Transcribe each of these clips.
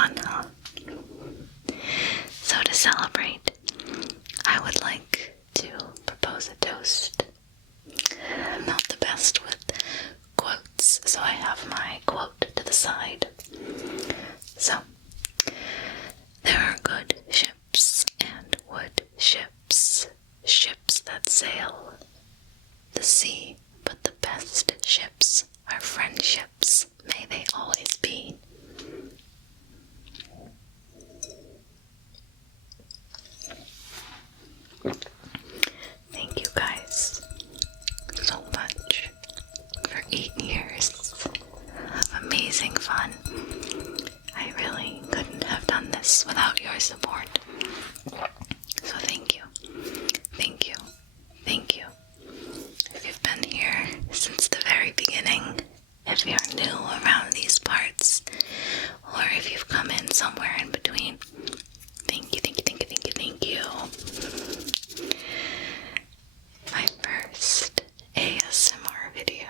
fun, huh? So to celebrate, I would like to propose a toast. I'm not the best with quotes, so I have my quote to the side. So, there are good ships and wood ships, ships that sail the sea, but the best ships are friendships, may they always be. Thank you guys so much for 8 years of amazing fun. I really couldn't have done this without your support. So thank you. Thank you. Thank you. If you've been here since the very beginning, if you're new around these parts, or if you've come in somewhere in between, thank you, thank you, thank you, thank you, thank you. My first ASMR video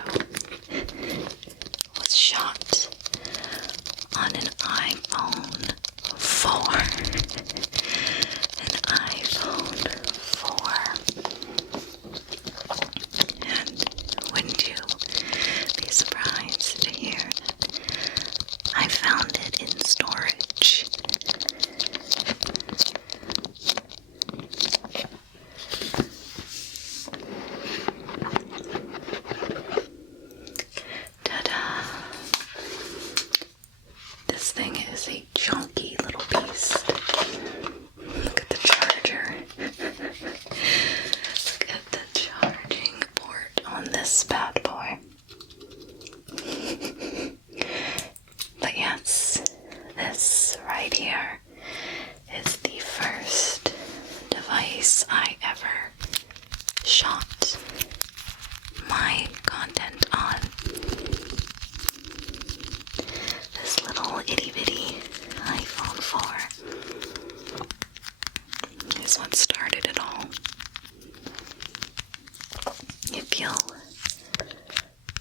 was shot on an iPhone 4. An iPhone 4. And wouldn't you be surprised to hear that I found it in storage? Ta-da! This thing is a chunky little beast. Look at the charger. Look at the charging port on this bad boy. But yes, this right here is the first device I ever shot my content on. This little itty bitty iPhone 4 is what started it all. If you'll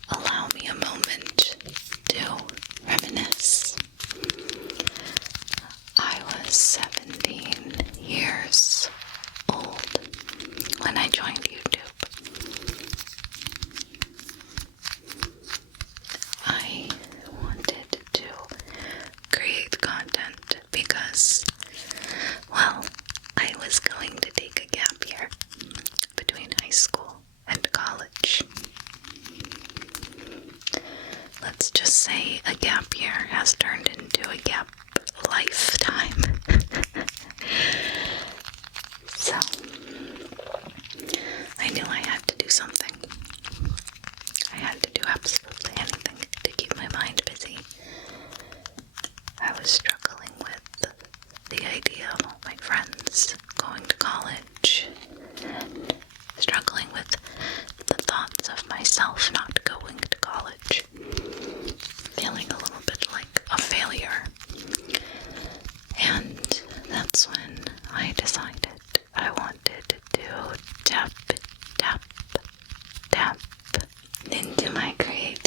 allow me a moment to reminisce, I was 17 years old when I joined YouTube. I wanted to create content because, well, I was going to take a gap year between high school and college. Let's just say a gap year has turned into a gap lifetime. So, I knew I had to do something. I had to do absolutely anything to keep my mind busy. I was struggling with the idea of all my friends going to college, and struggling with the thoughts of myself not going to college, feeling a little bit like a failure. And that's when I decided I wanted to tap, tap, tap into my creativity.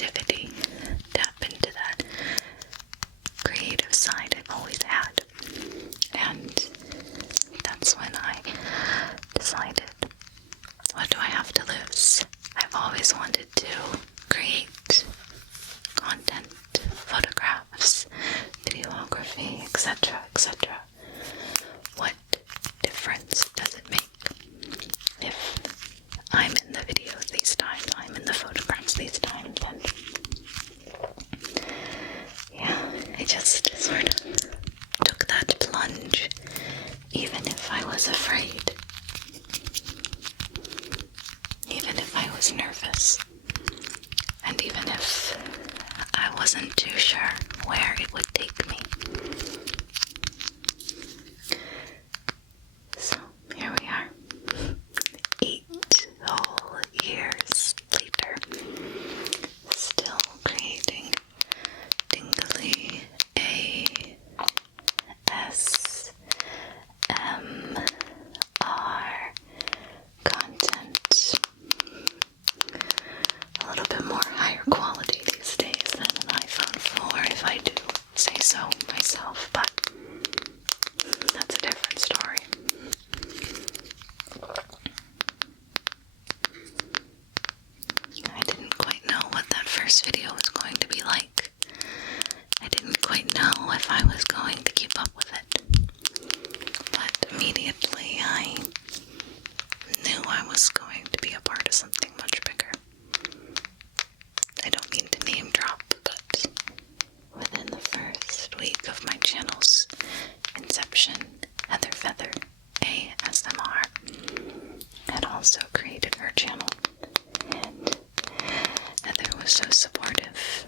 description, Heather Feather ASMR had also created her channel, and Heather was so supportive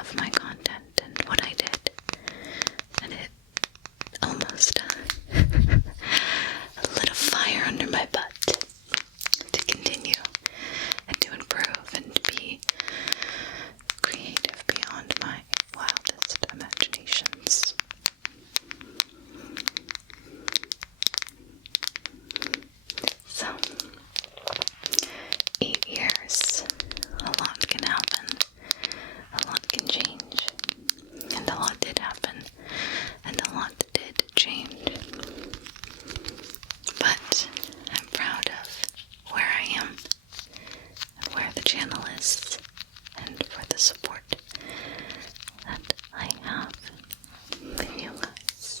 of my content and what I did, and it almost lit a fire under my butt to continue and to improve and to be creative beyond my wildest imaginations. So, 8 years, a lot can happen, a lot can change, and a lot did happen, and a lot did change. But I'm proud of where I am, and where the channel is, and for the support that I have with you guys.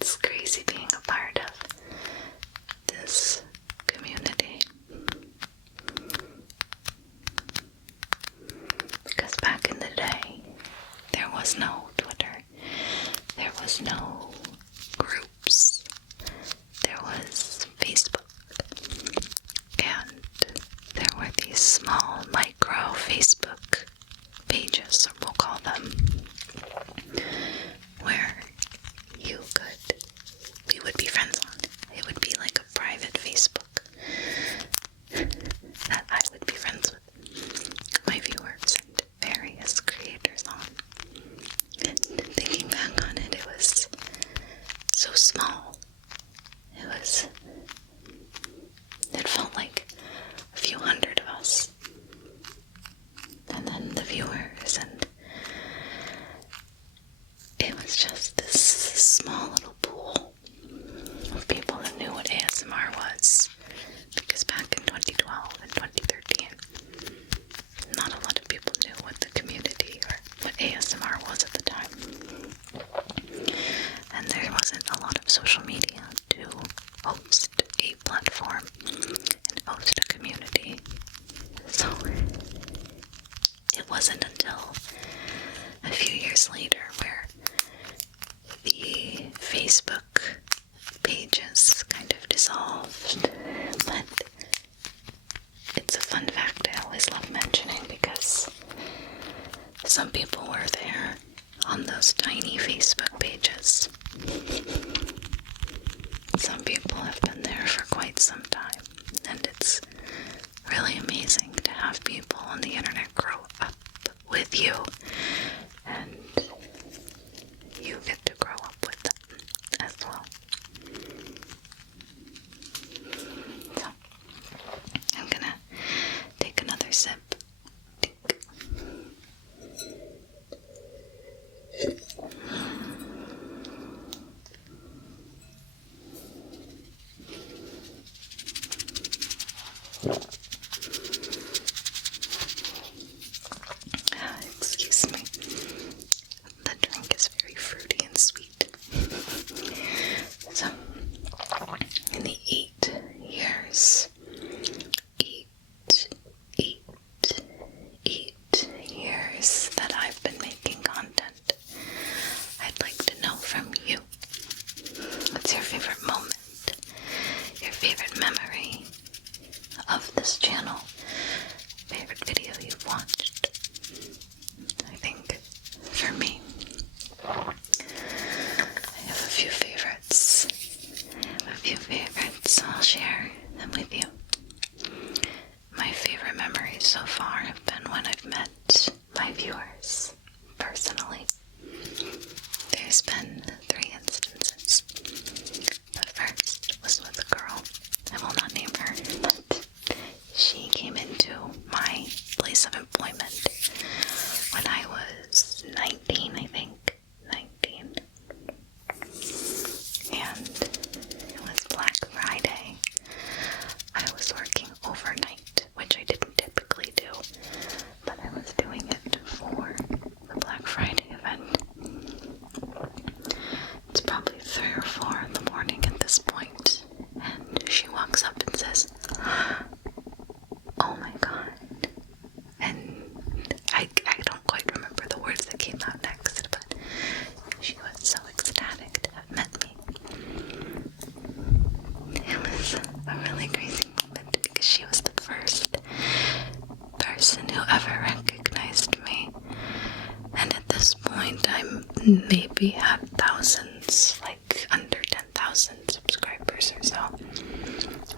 It's crazy being a part of this community, because back in the day there was no Twitter, there was no groups, there was Facebook, and there were these small micro Facebook pages, or we'll call them, where we would be friends on. It would be like a private Facebook that I would be friends with my viewers and various creators on. And thinking back on it, it was so small. It felt like a few hundred of us. And then the viewers, and it was just this small little pool of people who knew what ASMR was. Because back in 2012 and 2013, not a lot of people knew what the community or what ASMR was at the time. And there wasn't a lot of social media to host a platform and host a community. So it wasn't until a few years later where the Facebook pages kind of dissolved. But it's a fun fact I always love mentioning, because some people were there on those tiny Facebook pages. Some people have been there for quite some time, and it's really amazing to have people on the internet grow up with you, and you get to grow up with them as well. So, I'm gonna take another sip. Excuse me. The drink is very fruity and sweet. So, in the 8 years, 8 years that I've been making content, I'd like to know from you, what's your favorite moment, your favorite memory of this channel, favorite video you've watched? I think, for me, I have a few favorites. I'll share them with you. My favorite memories so far have been when I've met my viewers personally. There's been 3 instances. The first was with a girl. I will not name her, but she came into my place of employment when I was 19, I think. 19. And it was Black Friday. I was working overnight, which I didn't typically do, but I was doing it for the Black Friday event. It's probably 3 or 4 in the morning at this point, and she walks up and says, maybe had thousands, like under 10,000 subscribers or so.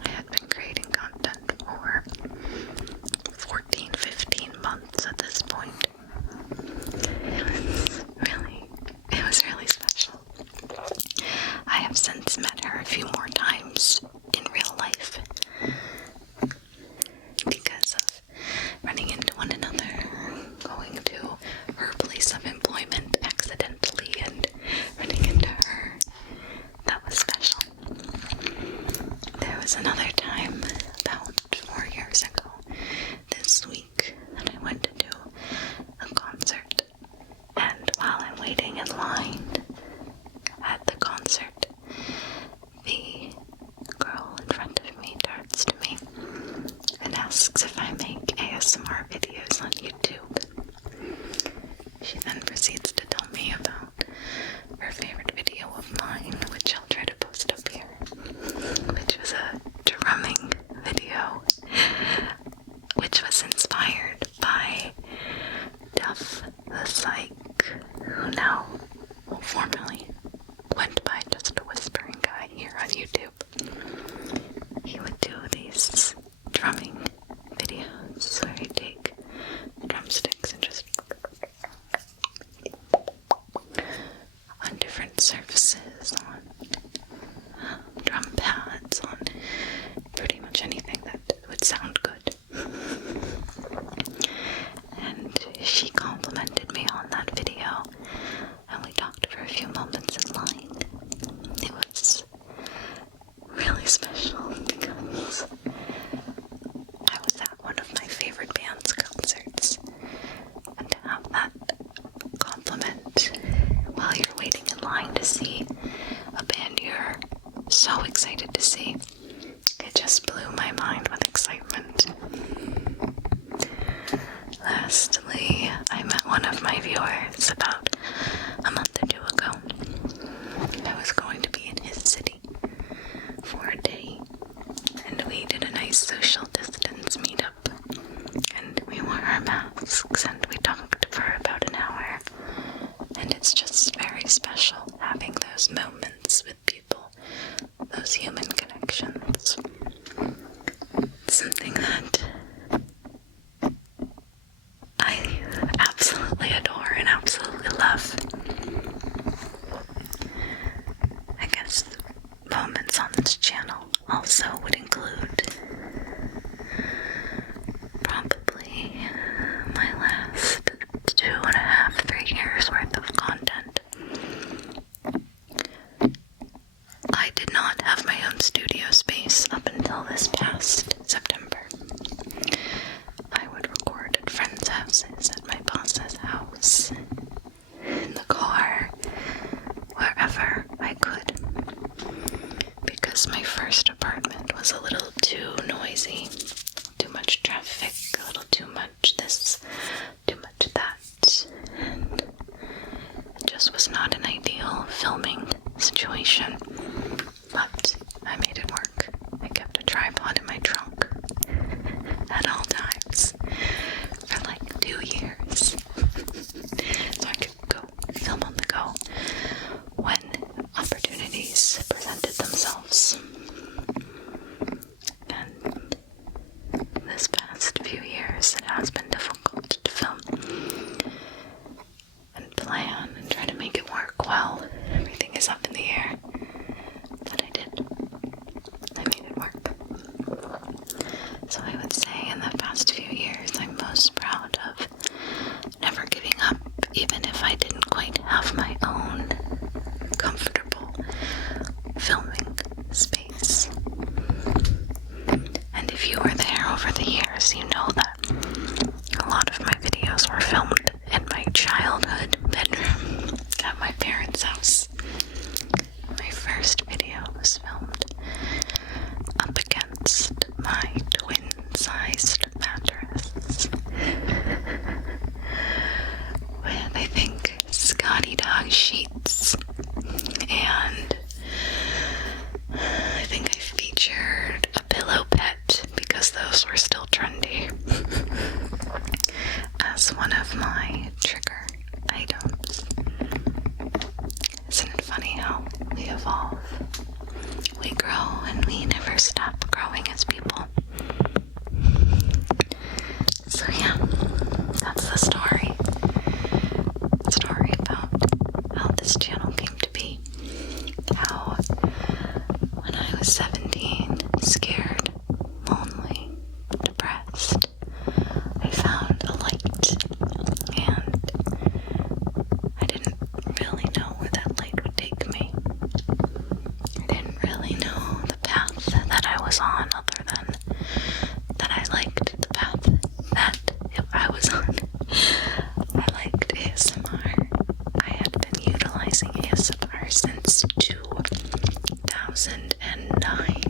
I had been creating content for 14, 15 months at this point. It was really special. I have since met her a few more times in real life because of running into one another, going to her place of employment accidentally and running into her. That was special. There was another time, about 4 years ago, this week, that I went to do a concert. And while I'm waiting in line at the concert, the girl in front of me turns to me and asks if I make ASMR videos on YouTube. She then proceeds to tell me about her favorite video of mine, which I'll try to post up here, which was a drumming video, which was inspired by Duff the Psych, who now, formerly, went by just a whispering guy here on YouTube. He would do these drumming videos where he'd take drumsticks and just on different surfaces, on drum pads, on pretty much anything that would sound good. And she complimented me on that video, and we talked for a few moments in line. It was really special because I was at one of my favorite band's concerts, and to have that compliment while you're waiting in line to see a band you're so excited to see, it just blew my mind with excitement. Lastly, I met one of my viewers about a month or two ago. I was going to be in his city for a day, and we did a nice social distance meetup, and we wore our masks, and we talked for about an hour, and it's just very special having those moments with people, those human connections. It's something that I absolutely adore and absolutely love. I guess moments on this channel also would include probably my last 2.5, 3 years worth of content. I did not have my own studio space up until this past September. I would record at friends' houses, at my boss's house, in the car, wherever I could, because my first apartment was a little too noisy, too much traffic, a little too much this, too much that, and it just was not an ideal filming situation, but I made it work. I kept a tripod in my trunk at all times for like 2 years, so I could go film on the go when opportunities presented themselves. And this past few years, it has been difficult to film and plan and try to make it work well. Everything is up in the air, but I did. I made it work. So I would say in the past few years, I'm most proud of never giving up, even if I didn't quite have my own comfortable filming space. And if you were there over the years, you know that story about how this channel came to be. How when I was 17, scared, lonely, depressed, I found a light, and I didn't really know where that light would take me. I didn't really know the path that I was on, other than that I liked the path that I was on. I liked ASMR. I had been utilizing ASMR since 2009,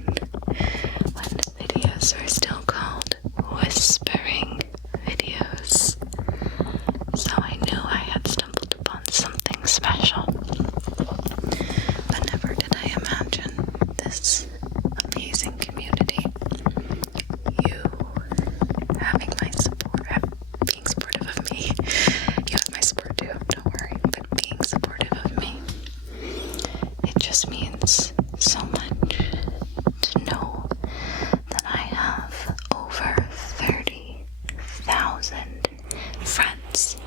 when videos were still called whispering videos. So I knew I had stumbled upon something special. But never did I imagine this amazing community. You having my support, being supportive of me. You have my support too, don't worry. But being supportive of me, it just means so much to know that I have over 30,000 friends.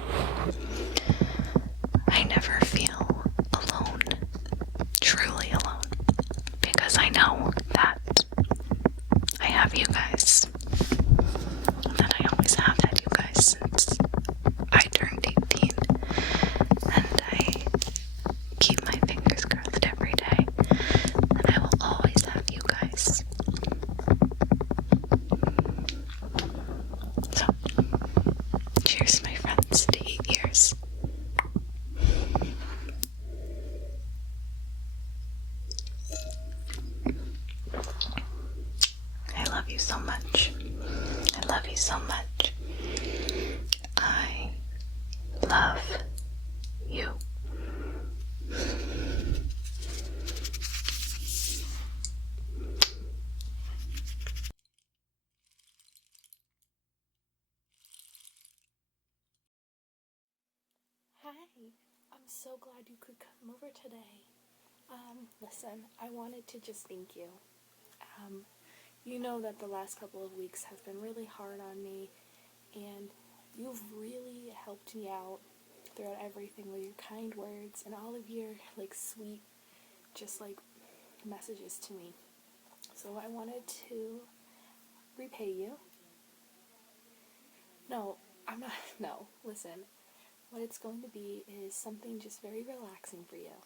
I never feel alone, truly alone, because I know that I have you guys, that I always have had you guys since I turned 18, and I keep my fingers crossed every day that I will always have you guys. So, cheers, my friends, to 8 years. I love you so much. I love you so much. I love you. Hi, I'm so glad you could come over today. Listen, I wanted to just thank you. You know that the last couple of weeks have been really hard on me, and you've really helped me out throughout everything with your kind words and all of your, sweet, messages to me. So I wanted to repay you. No, I'm not, no, listen. What it's going to be is something just very relaxing for you.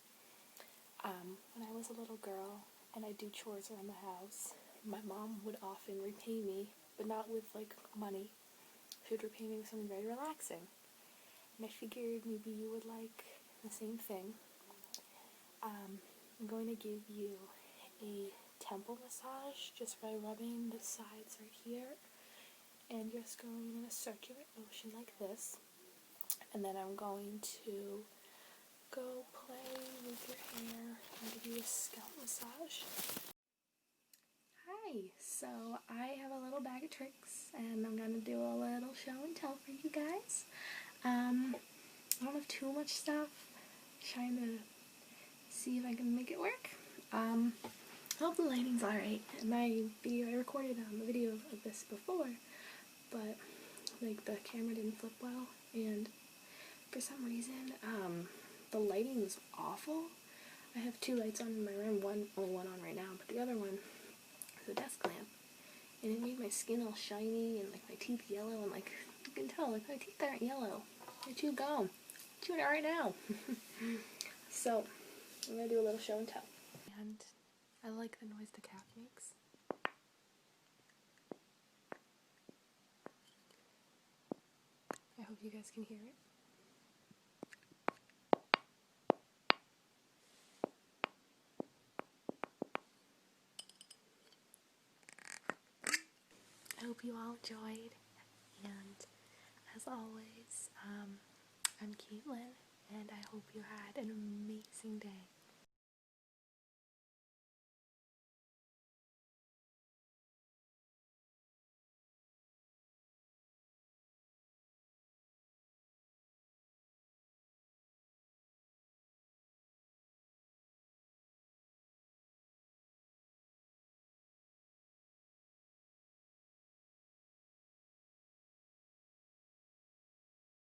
When I was a little girl and I'd do chores around the house, my mom would often repay me, but not with money. She would repay me with something very relaxing. And I figured maybe you would like the same thing. I'm going to give you a temple massage just by rubbing the sides right here and just going in a circular motion like this. And then I'm going to go play with your hair and give you a scalp massage. Hi, so I have a little bag of tricks and I'm going to do a little show and tell for you guys. I don't have too much stuff, trying to see if I can make it work. I hope the lighting's alright. I recorded a video of this before, but the camera didn't flip well, and for some reason the lighting was awful. I have 2 lights on in my room, only one on right now, but the other one is a desk lamp, and it made my skin all shiny and my teeth yellow, and you can tell my teeth aren't yellow. They chew gum. I'm chewing it right now. So I'm gonna do a little show and tell. And I like the noise the cat makes. I hope you guys can hear it. I hope you all enjoyed, and as always, I'm Caitlin, and I hope you had an amazing day.